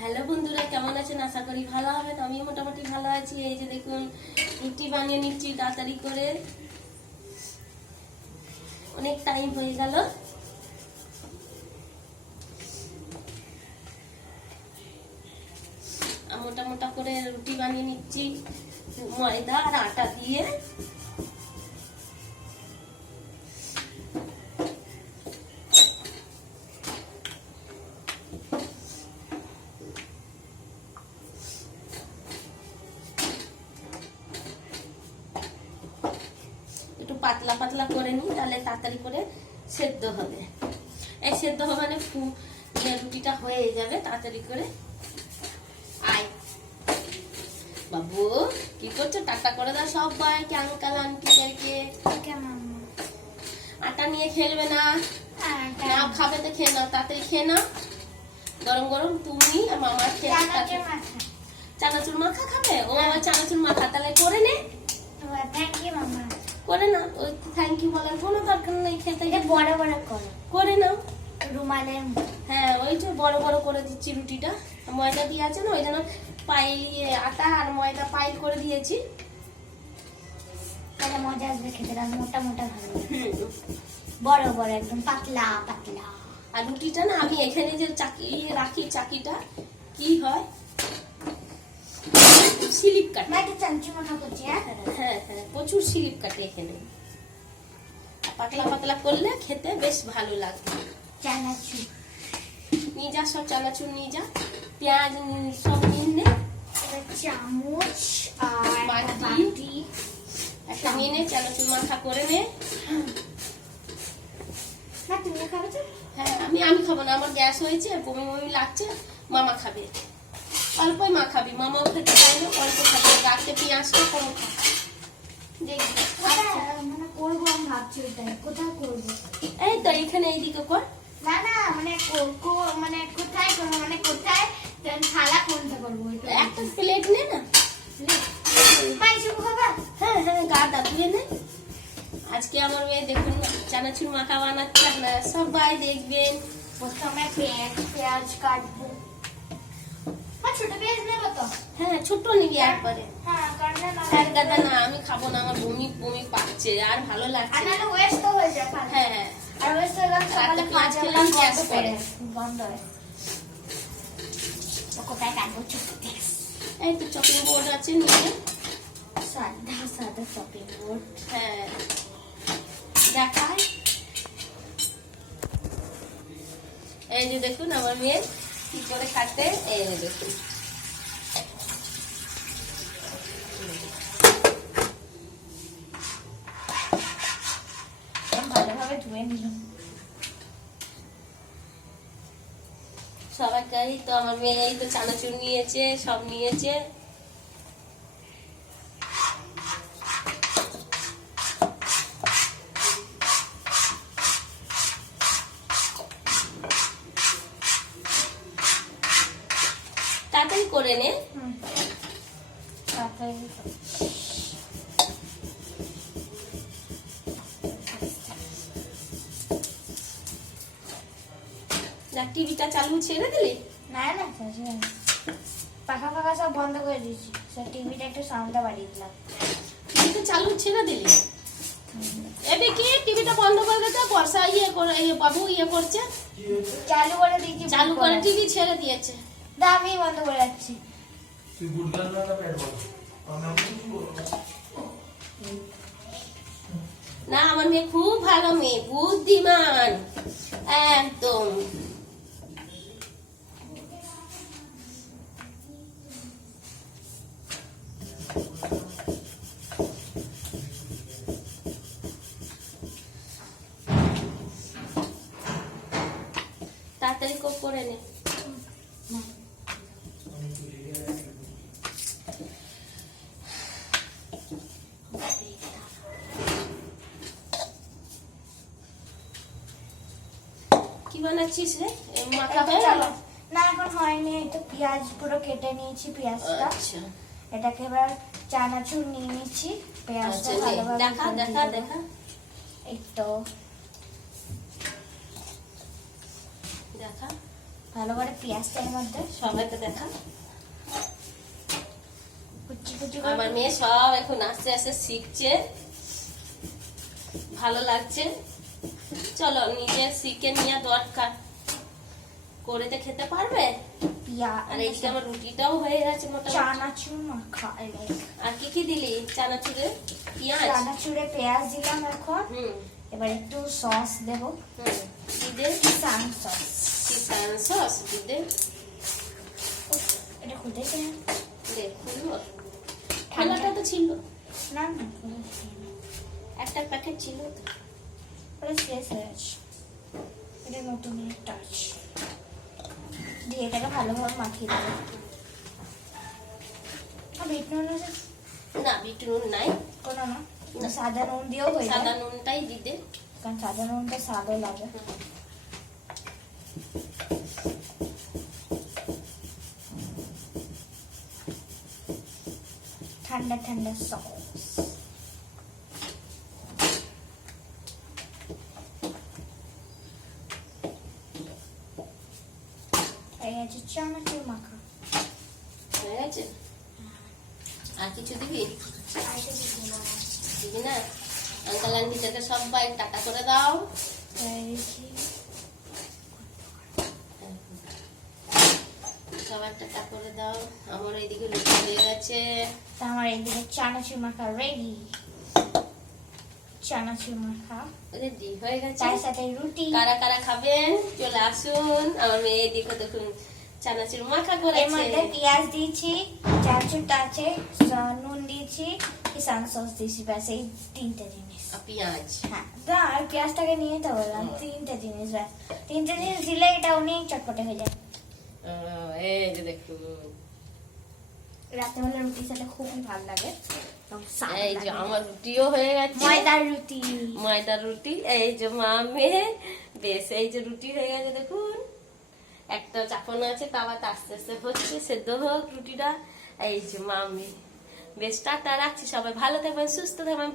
Hello বন্ধুরা, কেমন আছেন? আশা করি ভালো হবেন। আমি মোটামুটি ভালো আছি। এই যে দেখুন, রুটি বানিয়ে নিচ্ছি তাড়াতাড়ি করে, অনেক টাইম হয়ে গেল। মোটা মোটা করে রুটি বানিয়ে নিচ্ছি ময়দা আর আটা দিয়ে। একটু পাতলা পাতলা করে নিই, তাহলে তাড়াতাড়ি করে সেদ্ধ হবে। এই সেদ্ধ হবে মানে রুটিটা হয়ে যাবে তাড়াতাড়ি করে। আয় বাবু, কি করছো? টাটা করে দাও সবাইকে, আঙ্কাল আন্টিদেরকে। আটা নিয়ে খেলবে না, নাও খাবে তো খেয়ে নাও, তাড়াতাড়ি খেয়ে নাও। গরম গরম তুমি আর মামা খেয়ে চানাচুর মাখা খাবে। ও আমার চানাচুর মাখা, তাহলে করে নে। করে না, ওই থ্যাংক ইউ বলার কোনো দরকার নেই, খেতে বড় বড় করে নাও রুমালের। হ্যাঁ, ওই যে বড় বড় করে দিচ্ছি রুটিটা। ময়দা দিয়ে আছে না, ওই জন্য আটা আর ময়দা পাইল করে দিয়েছি। তাহলে মজা আসবে খেতে, আর মোটা মোটা ভালো বড় বড় একদম পাতলা পাতলা। আর রুটিটা না, আমি এখানে যে চাকি রাখি, চাকিটা কি হয়, স্লিপ কাটে। মাইটা চামচি মাখা করছি। হ্যাঁ হ্যাঁ, প্রচুর স্লিপ কাটে এখানে। পাতলা পাতলা করলে খেতে বেশ ভালো লাগবে। চানাচুর নিয়ে যা, সব চানাচুর নিয়ে যা, পেঁয়াজ সব নিয়ে নে। চামচ আর বাটি একটা নিয়ে নে, চানাচুর মাখা করে নে। না তুমি খাবে তো? হ্যাঁ, আমি খাবো না, আমার গ্যাস হয়েছে, বমি বমি লাগছে। মামা খাবে, অল্পই মা খাবি, মামাও খেতে চাই না, অল্প খাবে। রাখতে পেঁয়াজটা কম খাবে, দেখবি। মানে করবো আমি ভাবছি, ওইটাই কোথায় করবো। এই তো এখানে এইদিকে কর। না না, মানে মানে কোথায় করবো, মানে কোথায় থালা কোনটা করবো? একটা প্লেট নে না। পাইছো খাবা? হ্যাঁ হ্যাঁ, গাটা ধুয়ে নে। আজকে আমার মেয়ে দেখুন চানাচুর মাখা বানাচ্ছে, আপনারা সবাই দেখবেন। প্রথমে পেঁয়াজ কাটবো। ছোট পেঁয়াজ নেবো তো? হ্যাঁ, ছোট নিবি একবারে। হ্যাঁ, এক গাদা না, আমি খাবো না, আমার বমি বমি পাচ্ছে, আর ভালো লাগছে না। ওয়েস্ট তো হয়ে যায়। হ্যাঁ হ্যাঁ, আর ওয়েস্ট হয়ে গেলে সকালে পেঁয়াজ খেলে গ্যাস করে। বন্ধ হয়। কোথায় কাটবো? ছোট পেঁয়াজ। এই তো চপিং বোর্ড আছে নিচে। সাদা সাদা চপিং বোর্ড। হ্যাঁ, দেখায়। এই যে দেখুন আমার মেয়ে কি করে কাটে, এই যে দেখুন। ভালোভাবে ধুয়ে নিলাম। সবাইকারই তো আমার মেয়ে এই তো চানাচুর নিয়েছে, সব নিয়েছে। তাড়াতাড়ি করে নে। টিভিটা চালু ছেড়ে দিলি? না না, পাখা ফাঁকা সব বন্ধ করে দিয়েছি। টিভিটা একটু সাউন্ডটা বাড়িয়ে দিলাম। টিভিটা চালু ছেড়ে দিলি? এবে কি টিভিটা বন্ধ করে দিতে? বর্ষা বাবু করছে, চালু করে দিয়েছি। চালু করে টিভি ছেড়ে দিয়েছে। আমি বন্ধ করে যাচ্ছি। না, আমার মেয়ে খুব ভালো মেয়ে, বুদ্ধিমান একদম। তাড়াতাড়ি করে নে। কি বানাচ্ছিস রে? মাখা হয়ে গেল? না, এখন হয়নি। এই তো পেঁয়াজ পুরো কেটে নিয়েছি, পেঁয়াজটা। আচ্ছা, এটাকে এবার চানাচুর নিয়ে নিচ্ছি। পেঁয়াজটা ভালোভাবে দেখা দেখা দেখা। এই তো দেখা ভালো করে পেঁয়াজটার মধ্যে সবাইকে দেখা। কুচি কুচি করে আমার মেয়ে সব এখন আস্তে আস্তে শিখছে, ভালো লাগছে। চলো নিজে শিখে নিয়ে দরকার, করে তো খেতে পারবে। আর এইদিকে আমার রুটিটাও হয়ে গেছে মোটামুটি। চানাচুর মাখা। আর কি কি দিলি চানাচুরে? পেঁয়াজ, চানাচুরে পেঁয়াজ দিলাম এখন। হুম এবার একটু সস দেবো, হুম, দিদে কিষান সস। কিষান সস দিদে। এটা খুলতেছে না? দে খুলবো, খোলাটা তো ছিল, না না খুলতেছে না। একটা প্যাকেট ছিল তো। ওটা শেষ হয়ে গেছে। এটা নতুন টাচ দিয়ে এটাকে ভালোভাবে মাখিয়ে দেবো। আর বিট নুন আছে? না বিট নুন নাই, কোনো না, সাদা নুন দিয়েও হয়ে যায়, সাদা নুনটাই দিদে। কারণ সাদা নুনটা স্বাদও লাগে। ঠান্ডা ঠান্ডা সস। এই আছে চানাচুর মাখা। হয়ে গেছে। আর কিছু দিবি? আর এটা দিবো না। দিবি না? আঙ্কাল আন্টিদেরকে সবাই টাটা করে দাও। সবাই টাটা করে দাও। আমার এইদিকে লুচি হয়ে গেছে। তা আমার এইদিকে চানাচুর মাখা রেডি। চানাচুর মাখা রেডি হয়ে গেছে। তার সাথে রুটি। কারা কারা খাবেন চলে আসুন। আমার মেয়ে এদিকে দেখুন চানাচুর মাখা এর করেছে। মধ্যে পেঁয়াজ দিয়েছি, চানাচুরটা আছে, নুন দিয়েছি, কিষান সস দিয়েছি, ব্যাস এই তিনটে জিনিস। আর পেঁয়াজ। হ্যাঁ দা, আর পেঁয়াজটাকে নিয়ে তো বললাম তিনটে জিনিস, ব্যাস তিনটে জিনিস দিলে এটা অনেক চটপটে হয়ে যায়। এই যে দেখুন, রাত্রেবেলা রুটির সাথে খুবই ভালো লাগে। এই যে আমার রুটিও হয়ে গেছে। ময়দার রুটি। ময়দার রুটি। এই যে মা মেয়ে বেশ, এই যে রুটি হয়ে গেছে দেখুন। একটা চাপানো আছে, তাওয়াতে আস্তে আস্তে হচ্ছে, সেদ্ধ হোক রুটিটা। এই যে মা মেয়ে বেশ, টাটা রাখছি। সবাই ভালো থাকবেন, সুস্থ থাকবেন।